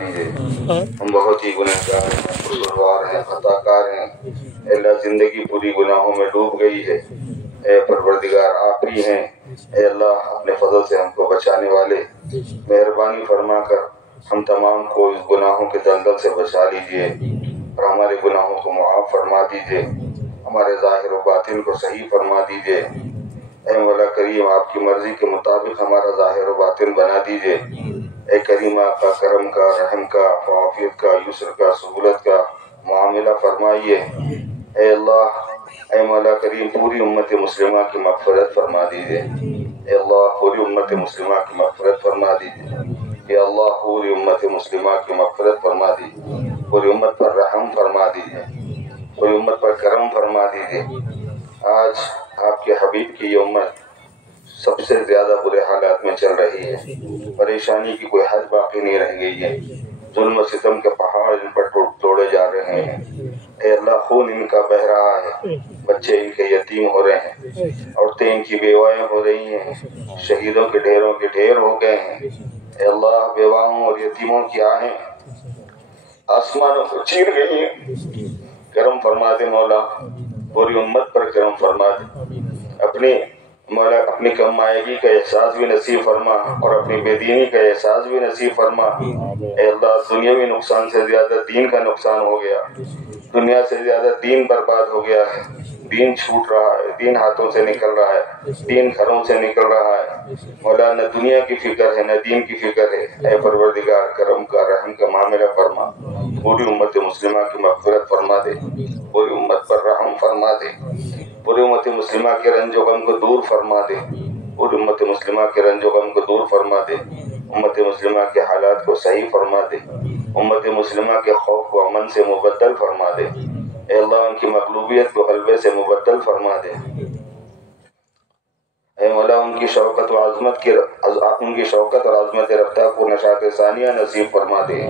دیجیے۔ ہم بہت ہی گنہگار ہیں، قصوروار ہیں، خطا کار ہیں۔ اللہ زندگی پوری گناہوں میں ڈوب گئی ہے۔ اے پروردگار آپ ہی ہیں۔ اے اللہ اپنے فضل سے ہم کو بچانے والے، مہربانی فرما کر ہم تمام کو اس گناہوں کے دلدل سے بچا لیجئے اور ہمارے گناہوں کو معاف فرما دیجئے، ہمارے ظاہر و باطن کو صحیح فرما دیجئے۔ اے مولا کریم آپ کی مرضی کے مطابق ہمارا ظاہر و باطن بنا دیجئے۔ اے کریم آقا کرم کا، رحم کا، عافیت کا، یسر کا، سہولت کا معاملہ فرمائیے۔ اے اللہ، اے مولا کریم پوری امت مسلمہ کی مغفرت فرما دیجئے۔ اے اللہ پوری امت مسلمہ کی مغفرت فرما دیجئے۔ اے اللہ پوری امت مسلمہ کی مغفرت فرما دیجئے، پوری امت پر رحم فرما دیجئے، پوری امت پر کرم فرما دیجئے۔ آج آپ کے حبیب کی یہ امت سب سے زیادہ برے حالات میں چل رہی ہے، پریشانی کی کوئی حد باقی نہیں رہ گئی ہے، ظلم و ستم کے پہاڑ ان پر توڑے جا رہے ہیں۔ اے اللہ خون ان کا بہہ رہا ہے، بچے ان کے یتیم ہو رہے ہیں، عورتیں ان کی بیوائیں ہو رہی ہیں، شہیدوں کے ڈھیروں کے ڈھیر ہو گئے ہیں۔ اے اللہ بیواؤں اور یتیموں کی آہیں آسمانوں کو چیر گئی ہیں، کرم فرما دے مولا، پوری امت پر کرم فرما دے، اپنی مولا اپنی کمائیگی کا احساس بھی نصیب فرما اور اپنی بے دینی کا احساس بھی نصیب فرما۔ اے اللہ دنیاوی نقصان سے زیادہ دین کا نقصان ہو گیا، دنیا سے زیادہ دین برباد ہو گیا ہے، دین چھوٹ رہا ہے، دین ہاتھوں سے نکل رہا ہے، دین گھروں سے نکل رہا ہے۔ مولا نہ دنیا کی فکر ہے نہ دین کی فکر ہے۔ اے پروردگار کرم کا، رحم کا معاملہ فرما، پوری امت مسلمہ کی مغفرت فرما دے، پوری امت پر رحم فرما دے، پوری امت مسلمہ کے رنج و غم کو دور فرما دے، پوری امت مسلمہ کے رنج و غم کو دور فرما دے، امت مسلمہ کے حالات کو صحیح فرما دے، امت مسلمہ کے خوف و امن سے مبدل فرما دے۔ اے اللہ ان کی مغلوبیت کو غلبے سے مبدل فرما دے۔ اے مولا ان کی شوکت و عظمت اور عظمت رفتہ کو نشاط ثانیہ نصیب فرما دے۔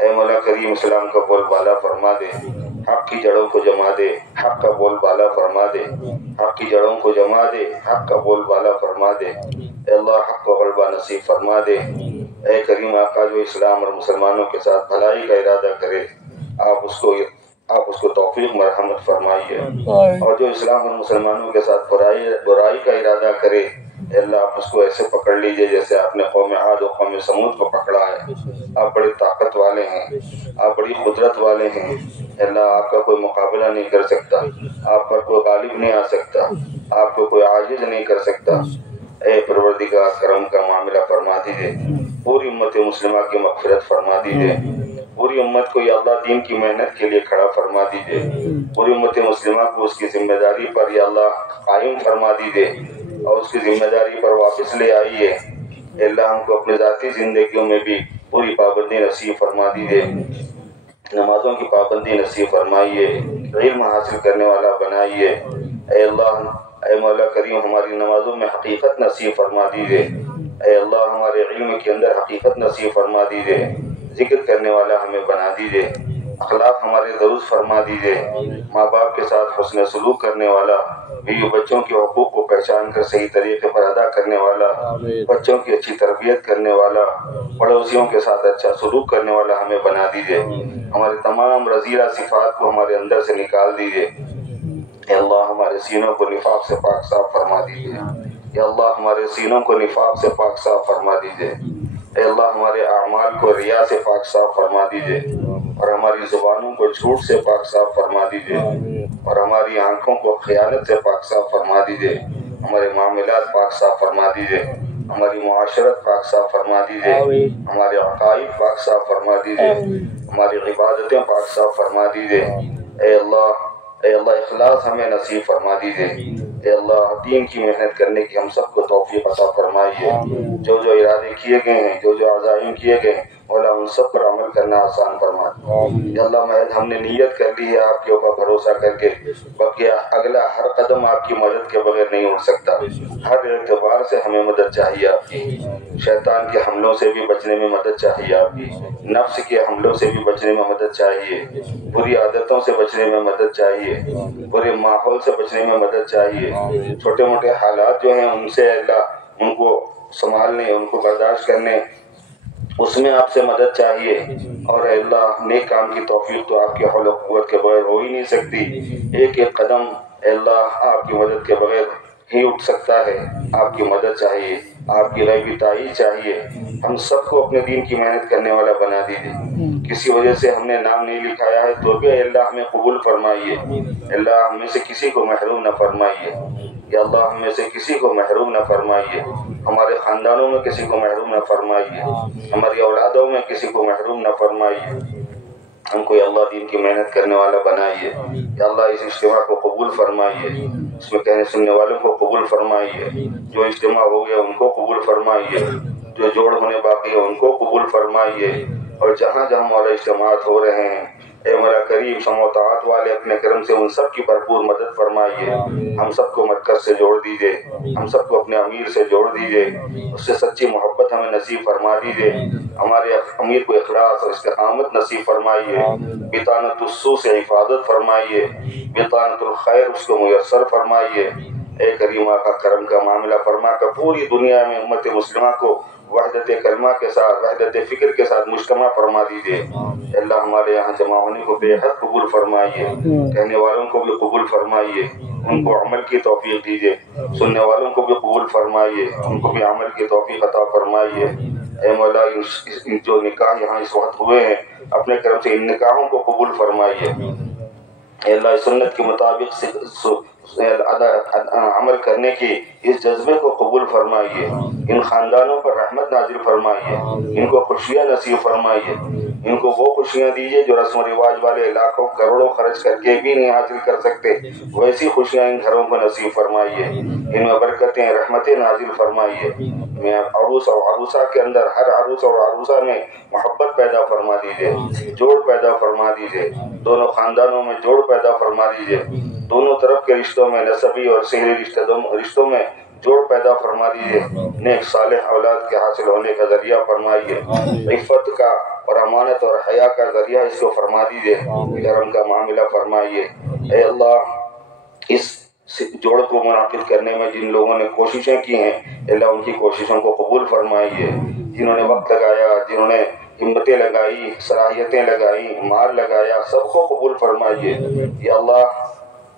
اے مولا کریم اسلام کا بول بالا فرما دے، حق کی جڑوں کو جما دے، حق کا بول بالا فرما دے، حق کی جڑوں کو جما دے، حق کا بول بالا فرما دے۔ اے اللہ حق کو غلبہ نصیب فرما دے۔ اے کریم آقا جو اسلام اور مسلمانوں کے ساتھ بھلائی کا ارادہ کرے آپ اس کو توفیق مرحمت فرمائیے، اور جو اسلام اور مسلمانوں کے ساتھ برائی کا ارادہ کرے اے اللہ آپ اس کو ایسے پکڑ لیجئے جیسے آپ نے قوم عاد و قوم سمود کو پکڑا ہے۔ آپ بڑی طاقت والے ہیں، آپ بڑی قدرت والے ہیں، اے اللہ آپ کا کوئی مقابلہ نہیں کر سکتا، آپ پر کوئی غالب نہیں آ سکتا، آپ کو کوئی عاجز نہیں کر سکتا۔ اے پروردگار کرم کا معاملہ فرما دیجئے، پوری امت مسلمہ کی مغفرت فرما دیجئے، پوری امت کو یا اللہ دین کی محنت کے لیے کھڑا فرما دیجئے، پوری امت مسلمہ کو اس کی ذمہ داری پر یا اللہ قائم فرما دیجئے اور اس کی ذمہ داری پر واپس لے آئیے۔ اے اللہ ہم کو اپنی ذاتی زندگیوں میں بھی پوری پابندی نصیب فرما دیجئے، نمازوں کی پابندی نصیب فرمائیے، علم حاصل کرنے والا بنائیے۔ اے اللہ اے مولا کریم ہماری نمازوں میں حقیقت نصیب فرما دیجئے، اے اللہ ہمارے علم کے اندر حقیقت نصیب فرما دیجئے، ذکر کرنے والا ہمیں بنا دیجئے، اخلاق ہمارے درست فرما دیجئے، ماں باپ کے ساتھ حسن سلوک کرنے والا، بیوی بچوں کے حقوق کو پہچان کر صحیح طریقے پر ادا کرنے والا، بچوں کی اچھی تربیت کرنے والا، پڑوسیوں کے ساتھ اچھا سلوک کرنے والا ہمیں بنا دیجئے، ہمارے تمام رذیلہ صفات کو ہمارے اندر سے نکال دیجئے۔ اے اللہ ہمارے سینوں کو نفاق سے پاک صاف فرما دیجئے، اے اللہ ہمارے سینوں کو نفاق سے پاک صاف فرما دیجئے، اے اللہ ہمارے اعمال کو ریا سے پاک صاف فرما دیجئے، اور ہماری زبانوں کو جھوٹ سے پاک صاف فرما دیجئے، اور ہماری آنکھوں کو خیانت سے پاک صاف فرما دیجئے، ہمارے معاملات پاک صاف فرما دیجئے، ہماری معاشرت پاک صاف فرما دیجئے، ہمارے عقائد پاک صاف فرما دیجئے، ہماری عبادتیں پاک صاف فرما دیجئے۔ اے اللہ اخلاص ہمیں نصیب فرما دیجئے، اے اللہ دین کی محنت کرنے کی ہم سب کو توفیق عطا فرمائیے، جو ارادے کیے گئے ہیں، جو عزائم کیے گئے ہیں مولا ان سب پر عمل کرنا آسان فرما دے۔ یا اللہ محض ہم نے نیت کر لی ہے آپ کے اوپر بھروسہ کر کے، باقی اگلا ہر قدم آپ کی مدد کے بغیر نہیں اٹھ سکتا، ہر اعتبار سے ہمیں مدد چاہیے آپ کی، شیطان کے حملوں سے بھی بچنے میں مدد چاہیے آپ کی، نفس کے حملوں سے بھی بچنے میں مدد چاہیے، بری عادتوں سے بچنے میں مدد چاہیے، برے ماحول سے بچنے میں مدد چاہیے، چھوٹے موٹے حالات جو ہیں ان سے اللہ ان کو سنبھالنے، ان کو برداشت کرنے اس میں آپ سے مدد چاہیے، اور اے اللہ نیک کام کی توفیق تو آپ کی حول و قوت کے بغیر ہو ہی نہیں سکتی، ایک ایک قدم اے اللہ آپ کی مدد کے بغیر ہی اٹھ سکتا ہے، آپ کی مدد چاہیے، آپ کی غیبی تائید چاہیے، ہم سب کو اپنے دین کی محنت کرنے والا بنا دیجیے، کسی وجہ سے ہم نے نام نہیں لکھایا ہے تو بھی اے اللہ ہمیں قبول فرمائیے، اے اللہ ہم میں سے کسی کو محروم نہ فرمائیے، یا اللہ ہم میں سے کسی کو محروم نہ فرمائیے، ہمارے خاندانوں میں کسی کو محروم نہ فرمائیے، ہماری اولادوں میں کسی کو محروم نہ فرمائیے، ہم کو یا اللہ دین کی محنت کرنے والا بنائیے، یا اللہ اس اجتماع کو قبول فرمائیے، اس میں کہنے سننے والوں کو قبول فرمائیے، جو اجتماع ہو گیا ان کو قبول فرمائیے، جو جوڑ ہونے باقی ہے ان کو قبول فرمائیے، اور جہاں جہاں مولا اجتماعات ہو رہے ہیں اے مولا کریم سمع و طاعت والے اپنے کرم سے ان سب کی بھرپور مدد فرمائیے، ہم سب کو مرکز سے جوڑ دیجئے، ہم سب کو اپنے امیر سے جوڑ دیجئے، اس سے سچی محبت ہمیں نصیب فرما دیجئے، ہمارے امیر کو اخلاص اور استقامت نصیب فرمائیے، بطانت السوء سے حفاظت فرمائیے، بطانت الخیر اس کو میسر فرمائیے، اے کریم آقا کرم کا معاملہ فرما کر پوری دنیا میں امت مسلمہ کو وحدت کلمہ کے ساتھ وحدت فکر کے ساتھ مجتمع فرما دیجئے، اللہ ہمارے یہاں جمع ہونے کو بے حد قبول فرمائیے، کہنے والوں کو بھی قبول فرمائیے، ان کو عمل کی توفیق دیجئے، سننے والوں کو بھی قبول فرمائیے، ان کو بھی عمل کی توفیق عطا فرمائیے، اے مولا جو نکاح یہاں اس وقت ہوئے ہیں اپنے کرم سے ان نکاحوں کو قبول فرمائیے، اے اللہ سنت کے مطابق عمل کرنے کی اس جذبے کو قبول فرمائیے، ان خاندانوں پر رحمت نازل فرمائیے، ان کو خوشیاں نصیب فرمائیے، ان کو وہ خوشیاں دیجیے جو رسم و رواج والے لاکھوں کروڑوں خرچ کر کے بھی نہیں حاصل کر سکتے، ویسی خوشیاں ان گھروں کو نصیب فرمائیے، ان میں برکتیں رحمتیں نازل فرمائیے، میں عروس اور عروسہ کے اندر ہر عروس اور عروسہ میں محبت پیدا فرما دیجیے، جوڑ پیدا فرما دیجیے، دونوں خاندانوں میں جوڑ پیدا فرما دیجیے، دونوں طرف کے رشتوں میں نسبی اور سہری رشتوں میں جوڑ پیدا فرما دیجیے، نیک صالح اولاد کے حاصل ہونے کا ذریعہ فرمائیے، عفت کا اور امانت اور حیا کا ذریعہ اس کو فرما دیجیے، کرم کا معاملہ فرمائیے، اے اللہ اس جوڑ کو منعقد کرنے میں جن لوگوں نے کوششیں کی ہیں اللہ ان کی کوششوں کو قبول فرمائیے، جنہوں نے وقت لگایا، جنہوں نے ہمتیں لگائی، صلاحیتیں لگائی، مال لگایا، سب کو قبول فرمائیے، یا اللہ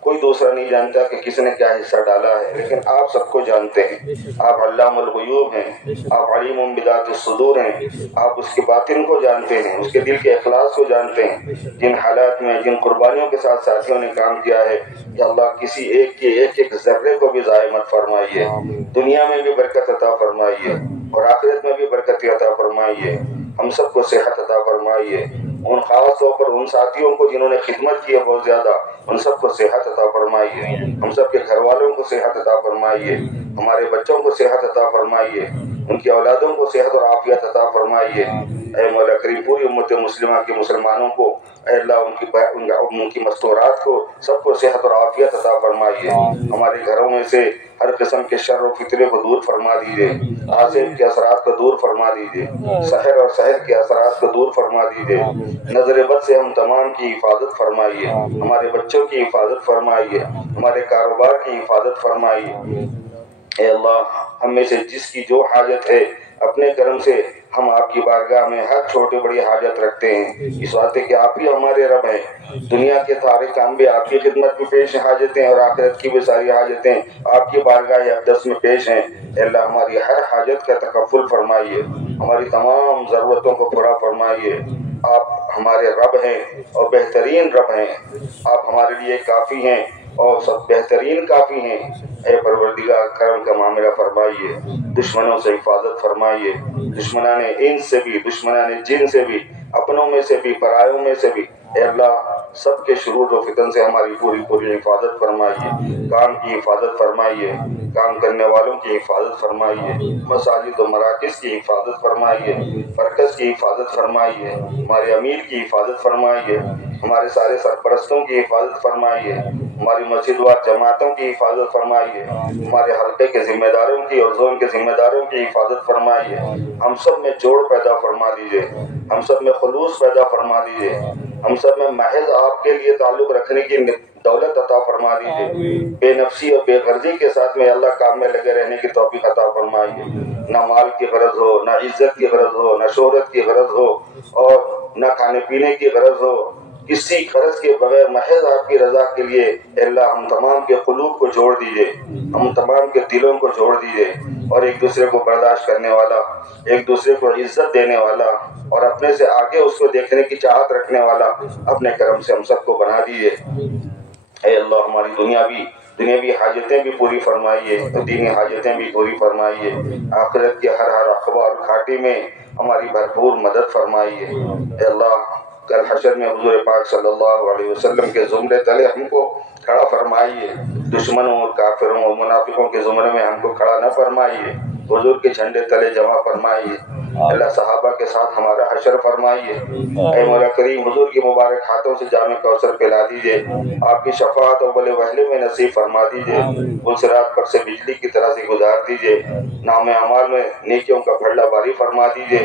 کوئی دوسرا نہیں جانتا کہ کس نے کیا حصہ ڈالا ہے، لیکن آپ سب کو جانتے ہیں، آپ علام الغیوب ہیں، آپ علیم بذات الصدور ہیں، آپ اس کے باطن کو جانتے ہیں، اس کے دل کے اخلاص کو جانتے ہیں، جن حالات میں جن قربانیوں کے ساتھ ساتھیوں نے کام کیا ہے یا اللہ کسی ایک کے ایک ذرے کو بھی ضائع مت فرمائیے، دنیا میں بھی برکت عطا فرمائیے اور آخرت میں بھی برکت عطا فرمائیے، ہم سب کو صحت عطا فرمائیے، ان خاص طور پر ان ساتھیوں کو جنہوں نے خدمت کی ہے بہت زیادہ ان سب کو صحت عطا فرمائیے، ہم سب کے گھر والوں کو صحت عطا فرمائیے، ہمارے بچوں کو صحت عطا فرمائیے، ان کی اولادوں کو صحت اور عافیت عطا فرمائیے، اے مولا کریم پوری امت مسلمہ کے مسلمانوں کو اے اللہ ان کی مستورات کو سب کو صحت اور عافیت عطا فرمائیے، ہمارے گھروں میں سے ہر قسم کے شر و فتنے کو دور فرما دیجیے، آصف کے اثرات کو دور فرما دیجیے، سحر اور سحر کے اثرات کو دور فرما دیجیے، نظر بد سے ہم تمام کی حفاظت فرمائیے، ہمارے بچوں کی حفاظت فرمائیے، ہمارے کاروبار کی حفاظت فرمائیے، اے اللہ ہم میں سے جس کی جو حاجت ہے اپنے کرم سے ہم آپ کی بارگاہ میں ہر چھوٹی بڑی حاجت رکھتے ہیں، اس واسطے کہ آپ ہی ہمارے رب ہیں، دنیا کے سارے کام بھی آپ کی خدمت میں پیش حاجتیں اور آخرت کی بھی ساری حاجتیں آپ کی بارگاہ اقدس میں پیش ہیں، اے اللہ ہماری ہر حاجت کا تکفل فرمائیے، ہماری تمام ضرورتوں کو پورا فرمائیے، آپ ہمارے رب ہیں اور بہترین رب ہیں، آپ ہمارے لیے کافی ہیں اور سب بہترین کافی ہیں، اے پروردگار کرم کا معاملہ فرمائیے، دشمنوں سے حفاظت فرمائیے، دشمنان انس سے بھی، دشمنان جن سے بھی، اپنوں میں سے بھی، پرایوں میں سے بھی، اے اللہ سب کے شرور و فتن سے ہماری پوری حفاظت فرمائیے، کام کی حفاظت فرمائیے، کام کرنے والوں کی حفاظت فرمائیے، مساجد و مراکز کی حفاظت فرمائیے، مرکز کی حفاظت فرمائیے، ہمارے امیر کی حفاظت فرمائیے، ہمارے سارے سرپرستوں کی حفاظت فرمائیے، ہماری مسجد وار جماعتوں کی حفاظت فرمائیے، ہمارے حلقے کے ذمہ داروں کی اور زون کے ذمہ داروں کی حفاظت فرمائیے، ہم سب میں جوڑ پیدا فرما دیجئے، ہم سب میں خلوص پیدا فرما دیجئے، ہم سب میں محض آپ کے لیے تعلق رکھنے کی دولت عطا فرما دیجیے، بے نفسی اور بے غرضی کے ساتھ میں اللہ کام میں لگے رہنے کی توفیق عطا فرمائیے، نہ مال کی غرض ہو، نہ عزت کی غرض ہو، نہ شہرت کی غرض ہو، اور نہ کھانے پینے کی غرض ہو، کسی غرض کے بغیر محض آپ کی رضا کے لیے اللہ ہم تمام کے قلوب کو جوڑ دیجئے، ہم تمام کے دلوں کو جوڑ دیجئے، اور ایک دوسرے کو برداشت کرنے والا، ایک دوسرے کو عزت دینے والا، اور اپنے سے آگے اس کو دیکھنے کی چاہت رکھنے والا اپنے کرم سے ہم سب کو بنا دیجئے۔ اے اللہ ہماری دنیاوی حاجتیں بھی پوری فرمائیے، دینی حاجتیں بھی پوری فرمائیے، آخرت کے ہر اخبار گھاٹی میں ہماری بھرپور مدد فرمائیے۔ اے اللہ کل حشر میں حضور پاک صلی اللہ علیہ وسلم کے زمرے تلے ہم کو کھڑا فرمائیے، دشمنوں اور کافروں اور منافقوں کے زمرے میں ہم کو کھڑا نہ فرمائیے، حضور کے جھنڈے تلے جمع فرمائیے۔ اللہ صحابہ کے ساتھ ہمارا حشر فرمائیے۔ اے مولا کریم حضور کی مبارک ہاتھوں سے جام کوثر پلا دیجئے، آپ کی شفاعت اول وہلے میں نصیب فرما دیجئے، ان صراط پر سے بجلی کی طرح سے گزار دیجئے، نام اعمال میں نیکیوں کا پھڑا باری فرما دیجئے۔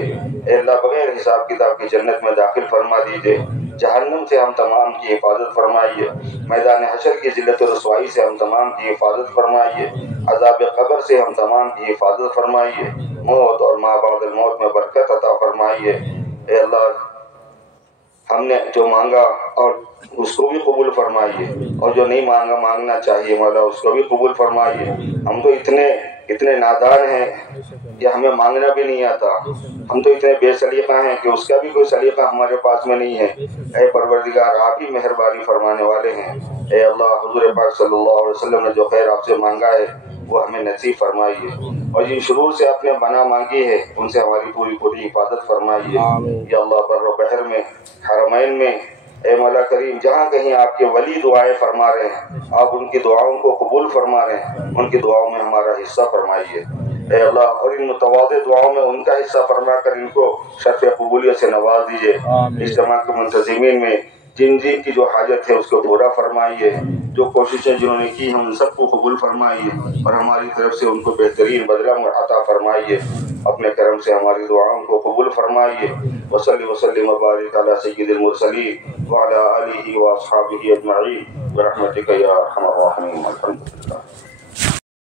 اے اللہ بغیر حساب کتاب کی جنت میں داخل فرما دیجئے، جہنم سے ہم تمام کی حفاظت فرمائیے، میدان حشر کی ذلت و رسوائی سے ہم تمام کی حفاظت فرمائیے، عذاب قبر سے ہم تمام کی حفاظت فرمائیے، موت اور ما بعد الموت میں برکت عطا فرمائیے۔ اے اللہ ہم نے جو مانگا اور اس کو بھی قبول فرمائیے، اور جو نہیں مانگا مانگنا چاہیے مولا اس کو بھی قبول فرمائیے۔ ہم تو اتنے نادان ہیں کہ ہمیں مانگنا بھی نہیں آتا، ہم تو اتنے بے سلیقہ ہیں کہ اس کا بھی کوئی سلیقہ ہمارے پاس میں نہیں ہے۔ اے پروردگار آپ ہی مہربانی فرمانے والے ہیں۔ اے اللہ حضور پاک صلی اللہ علیہ وسلم نے جو خیر آپ سے مانگا ہے وہ ہمیں نصیب فرمائیے، اور جن شرور سے آپ نے بنا مانگی ہے ان سے ہماری پوری حفاظت فرمائیے۔ یا اللہ بر و بحر میں، حرمین میں، اے مولا کریم جہاں کہیں آپ کے ولی دعائیں فرما رہے ہیں، آپ ان کی دعاؤں کو قبول فرما رہے ہیں، ان کی دعاؤں میں ہمارا حصہ فرمائیے۔ اے اللہ اور ان متواضع دعاؤں میں ان کا حصہ فرما کر ان کو شرف قبولیت سے نواز دیجئے۔ اجتماع کے منتظمین میں جن کی جو حاجت ہے اس کو پورا فرمائیے، جو کوششیں جنہوں نے کی ہم ان سب کو قبول فرمائیے، اور ہماری طرف سے ان کو بہترین بدلہ عطا فرمائیے، اپنے کرم سے ہماری دعاؤں کو قبول فرمائیے۔ وصلی وسلم وبارک علی سید المرسلین وعلی آلہ واصحابہ اجمعین برحمتک یا ارحم الراحمین۔ الحمدللہ۔